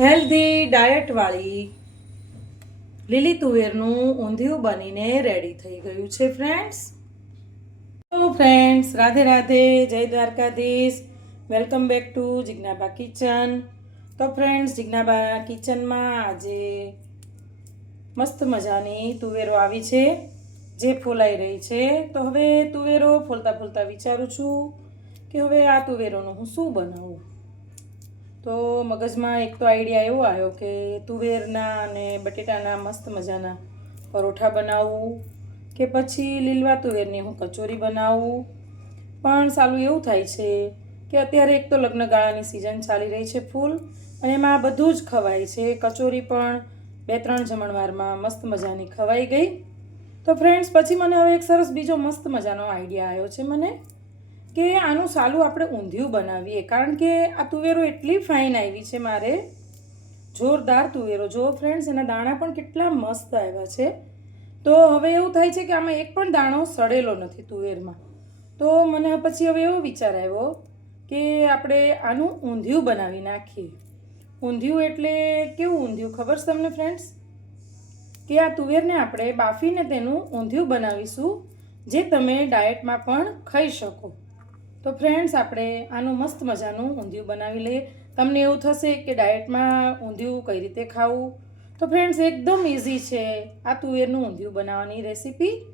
Healthy ડાયટવાળી લીલી તુવેરનું ઊંધિયું બનીને ready થઈ ગયું છે ફ્રેન્ડ્સ તો friends Radhe Radhe. Jai Dwarkadhish. Welcome back to Jignaba kitchen તો ફ્રેન્ડ્સ જિજ્ઞાબા કિચનમાં આજે મસ્ત મજાની તુવેરો આવી છે, જે ફોલાઈ રહી છે. તો, હવે તુવેરો ફોલતા ફોલતા વિચારું છું કે હવે આ તુવેરોનું હું શું બનાવું? તો મગજમાં એક તો આઈડિયા એવો આવ્યો કે તુવેરના અને બટેટાના મસ્ત મજાના પરોઠા બનાવવું કે પછી લીલવા તુવેરની હું કચોરી બનાવું. પણ સાલું એવું થાય છે કે અત્યારે એક તો લગ્નગાળાની સિઝન ચાલી રહી છે ફૂલ અને એમાં આ બધું જ ખવાય છે. કચોરી પણ બે ત્રણ જમણવારમાં મસ્ત મજાની ખવાઈ ગઈ. તો ફ્રેન્ડ્સ પછી મને હવે એક સરસ બીજો મસ્ત મજાનો આઈડિયા આવ્યો છે મને. કે આનું સાલું આપણે ઊંધિયું બનાવીએ. કારણ કે આ તુવેરો એટલી ફાઇન આવી છે મારે. જોરદાર તુવેરો. જો ફ્રેન્ડ્સ એના દાણા પણ કેટલા મસ્ત આવ્યા છે. તો હવે એવું થાય છે કે આમાં એક પણ દાણો સડેલો નથી તુવેરમાં. તો મને પછી હવે એવો વિચાર આવ્યો કે આપણે આનું ઊંધિયું બનાવી નાખીએ. ઊંધિયું એટલે કેવું ઊંધિયું? ખબર છે તમને ફ્રેન્ડ્સ કે આ તુવેરને આપણે બાફીને તેનું ઊંધિયું બનાવીશું, જે તમે ડાયટમાં પણ ખાઈ શકો. તો ફ્રેન્ડ્સ આપણે આનું મસ્ત મજાનું ઊંધિયું બનાવી લઈએ. તમને એવું થશે કે ડાયટમાં ઊંધિયું કઈ રીતે ખાવું? તો ફ્રેન્ડ્સ એકદમ ઇઝી છે આ તુવેરનું ઊંધિયું બનાવવાની રેસીપી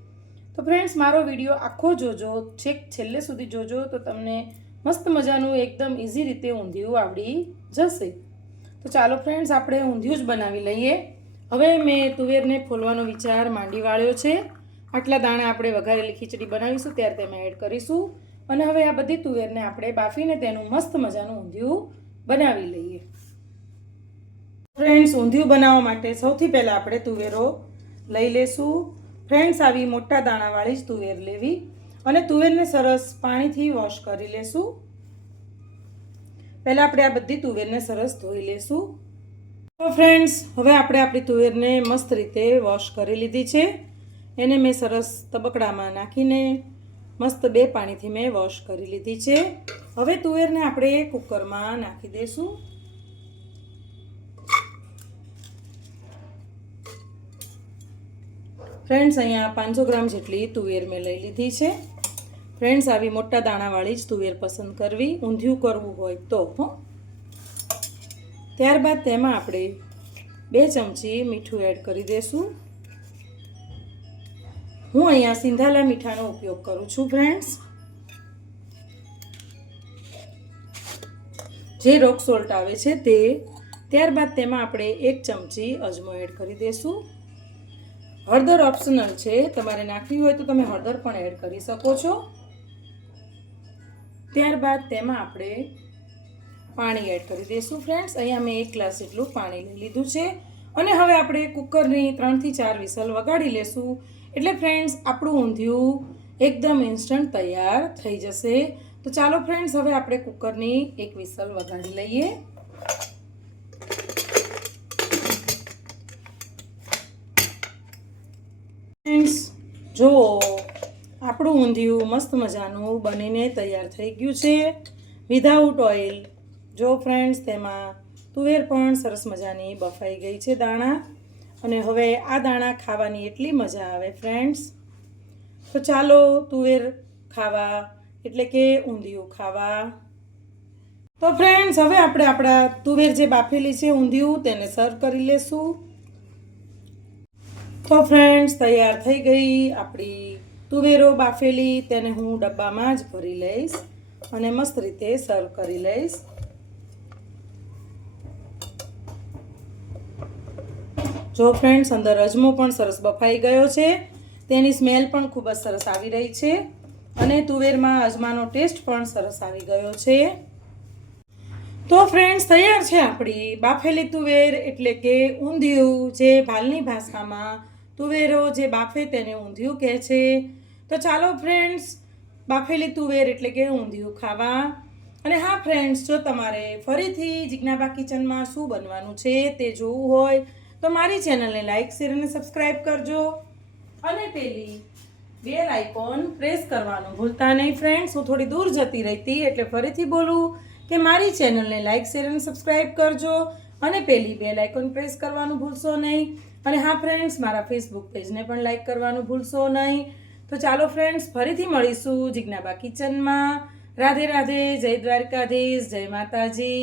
તો ફ્રેન્ડ્સ મારો વીડિયો આખો જોજો, છેક છેલ્લે સુધી જોજો, તો તમને મસ્ત મજાનું એકદમ ઇઝી રીતે ઊંધિયું આવડી જશે. તો ચાલો ફ્રેન્ડ્સ આપણે ઊંધિયું જ બનાવી લઈએ. હવે મેં તુવેરને ફોલવાનો વિચાર માંડી વાળ્યો છે. આટલા દાણા આપણે વઘારેલી ખીચડી બનાવીશું, ત્યારે તેમાં એડ કરીશું. અને હવે આ બધી તુવેરને આપણે બાફીને તેનું મસ્ત મજાનું ઊંધિયું બનાવી લઈએ. ફ્રેન્ડ્સ ઊંધિયું બનાવવા માટે સૌથી પહેલાં આપણે તુવેરો લઈ લેશું. ફ્રેન્ડ્સ આવી મોટા દાણાવાળી જ તુવેર લેવી અને તુવેરને સરસ પાણીથી વોશ કરી લેશું. પહેલાં આપણે આ બધી તુવેરને સરસ ધોઈ લેશું. તો ફ્રેન્ડ્સ હવે આપણે આપણી તુવેરને મસ્ત રીતે વોશ કરી લીધી છે. એને મેં સરસ તબકડામાં નાખીને મસ્ત બે પાણીથી મેં વોશ કરી લીધી છે. હવે તુવેરને આપણે કુકરમાં નાખી દઈશું ફ્રેન્ડ્સ, અહીંયા પાંચસો ગ્રામ જેટલી તુવેર મેં લઈ લીધી છે. ફ્રેન્ડ્સ, આવી મોટા દાણાવાળી જ તુવેર પસંદ કરવી. ઊંધિયું કરવું હોય તો ત્યારબાદ તેમાં આપણે બે ચમચી મીઠું એડ કરી દઈશું હું અહીંયા સિંધાલા મીઠાનો ઉપયોગ કરું છું ફ્રેન્ડ્સ જે રોક સોલ્ટ આવે છે તે, ત્યારબાદ તેમાં આપણે એક ચમચી અજમો એડ કરી દઈશું હળદર ઓપ્શનલ છે, તમારે નાખવી હોય તો તમે હળદર પણ એડ કરી શકો છો. ત્યારબાદ તેમાં આપણે પાણી એડ કરી દઈશું ફ્રેન્ડ્સ અહીંયા મેં એક ગ્લાસ જેટલું પાણી લઈ લીધું છે. અને હવે આપણે કુકરની ત્રણથી ચાર વિસલ વગાડી લેશું. એટલે ફ્રેન્ડ્સ આપણું ઊંધિયું એકદમ ઇન્સ્ટન્ટ તૈયાર થઈ જશે. તો ચાલો ફ્રેન્ડ્સ હવે આપણે કુકરની એક વિસલ વગાડી લઈએ. ફ્રેન્ડ્સ જો આપણું ઊંધિયું મસ્ત મજાનું બનીને તૈયાર થઈ ગયું છે. વિધાઉટ ઓઇલ જો ફ્રેન્ડ્સ તેમાં તુવેર પણ સરસ મજાની બફાઈ ગઈ છે દાણા. અને હવે આ દાણા ખાવાની એટલી મજા આવે ફ્રેન્ડ્સ તો ચાલો તુવેર ખાવા, એટલે કે ઊંધિયું ખાવા. તો ફ્રેન્ડ્સ હવે આપણે આપણા તુવેર જે બાફેલી છે ઊંધિયું, તેને સર્વ કરી લેશું. તો ફ્રેન્ડ્સ તૈયાર થઈ ગઈ આપણી તુવેરો બાફેલી, તેને હું ડબ્બામાં જ ભરી લઈશ અને મસ્ત રીતે સર્વ કરી લઈશ. જો ફ્રેન્ડ્સ અંદર અજમો પણ સરસ બફાઈ ગયો છે. તેની સ્મેલ પણ ખૂબ જ સરસ આવી રહી છે. અને તુવેરમાં અજમાનો ટેસ્ટ પણ સરસ આવી ગયો છે. તો ફ્રેન્ડ્સ તૈયાર છે આપણી બાફેલી તુવેર એટલે કે ઊંધિયું જે ભાલની ભાષામાં તુવેરો જે બાફે તેને ઊંધિયું કહે છે. તો ચાલો ફ્રેન્ડ્સ બાફેલી તુવેર એટલે કે ઊંધિયું ખાવા. અને હા ફ્રેન્ડ્સ જો તમારે ફરીથી જિજ્ઞાબા કિચનમાં શું બનવાનું છે તે જોવું હોય તો મારી ચેનલને લાઇક શેર અને સબસ્ક્રાઈબ કરજો. અને પેલી બેલ આઇકોન પ્રેસ કરવાનું ભૂલતા નહીં ફ્રેન્ડ્સ હું થોડી દૂર જતી રહેતી એટલે ફરીથી બોલું કે મારી ચેનલને લાઇક શેર અને સબસ્ક્રાઈબ કરજો. અને પેલી બેલ આઇકોન પ્રેસ કરવાનું ભૂલશો નહીં. અને હા ફ્રેન્ડ્સ મારા ફેસબુક પેજને પણ લાઇક કરવાનું ભૂલશો નહીં. તો ચાલો ફ્રેન્ડ્સ ફરીથી મળીશું જિજ્ઞાબા કિચનમાં રાધે રાધે, જય દ્વારકાધીશ, જય માતાજી.